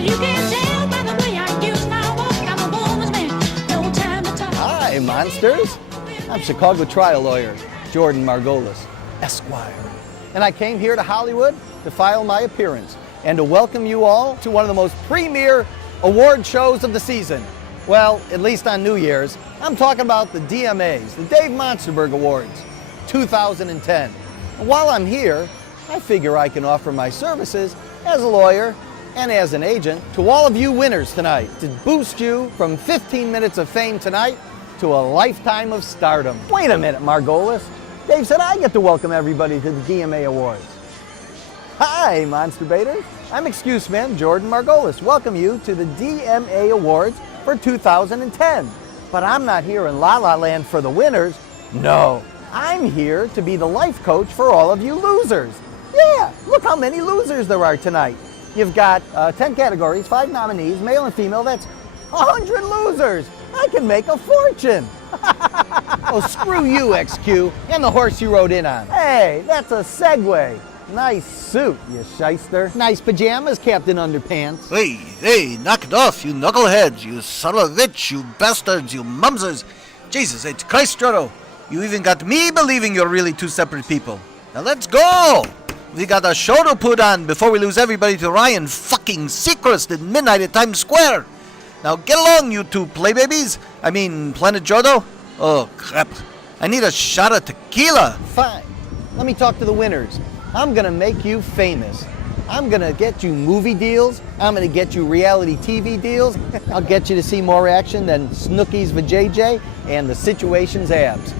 you can tell by the way I use my walk. I'm a woman's man, no time to talk. Hi, monsters. I'm Chicago trial lawyer Jordan Margolis, Esquire. And I came here to Hollywood to file my appearance and to welcome you all to one of the most premier award shows of the season. Well, at least on New Year's. I'm talking about the DMAs, the Dave Monsterberg Awards, 2010. And while I'm here, I figure I can offer my services as a lawyer and as an agent to all of you winners tonight to boost you from 15 minutes of fame tonight to a lifetime of stardom. Wait a minute, Margolis. Dave said I get to welcome everybody to the DMA Awards. Hi, Monster Baiters. I'm Excuseman Jordan Margolis. Welcome you to the DMA Awards for 2010. But I'm not here in La La Land for the winners. No, I'm here to be the life coach for all of you losers. Yeah, look how many losers there are tonight. You've got 10 categories, 5 nominees, male and female. That's 100 losers. I can make a fortune. Oh, screw you, XQ, and the horse you rode in on. Hey, that's a Segway. Nice suit, you shyster. Nice pajamas, Captain Underpants. Hey, knock it off, you knuckleheads, you son of a bitch, you bastards, you mumsers. Jesus, it's Christ, Jodo. You even got me believing you're really two separate people. Now let's go! We got a show to put on before we lose everybody to Ryan fucking Seacrest at midnight at Times Square. Now get along, you two playbabies. I mean, Planet Jodo. Oh, crap. I need a shot of tequila. Fine. Let me talk to the winners. I'm gonna make you famous. I'm gonna get you movie deals. I'm gonna get you reality TV deals. I'll get you to see more action than Snooki's vajayjay and the Situation's abs.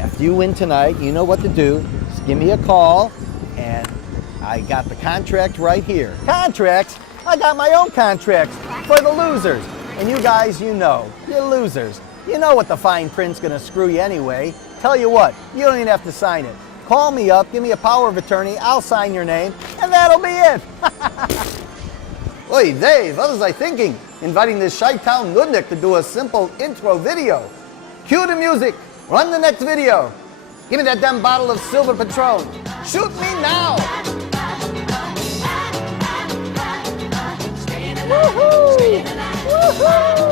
After you win tonight, you know what to do. Just give me a call, and I got the contract right here. Contracts? I got my own contracts for the losers. And you guys, you know, you're losers. You know what the fine print's gonna screw you anyway. Tell you what, you don't even have to sign it. Call me up, give me a power of attorney, I'll sign your name, and that'll be it. Oi, Dave, what was I thinking? Inviting this Chi-Town nudnik to do a simple intro video. Cue the music, run the next video. Give me that damn bottle of Silver Patron. Shoot me now. Woohoo! Woohoo!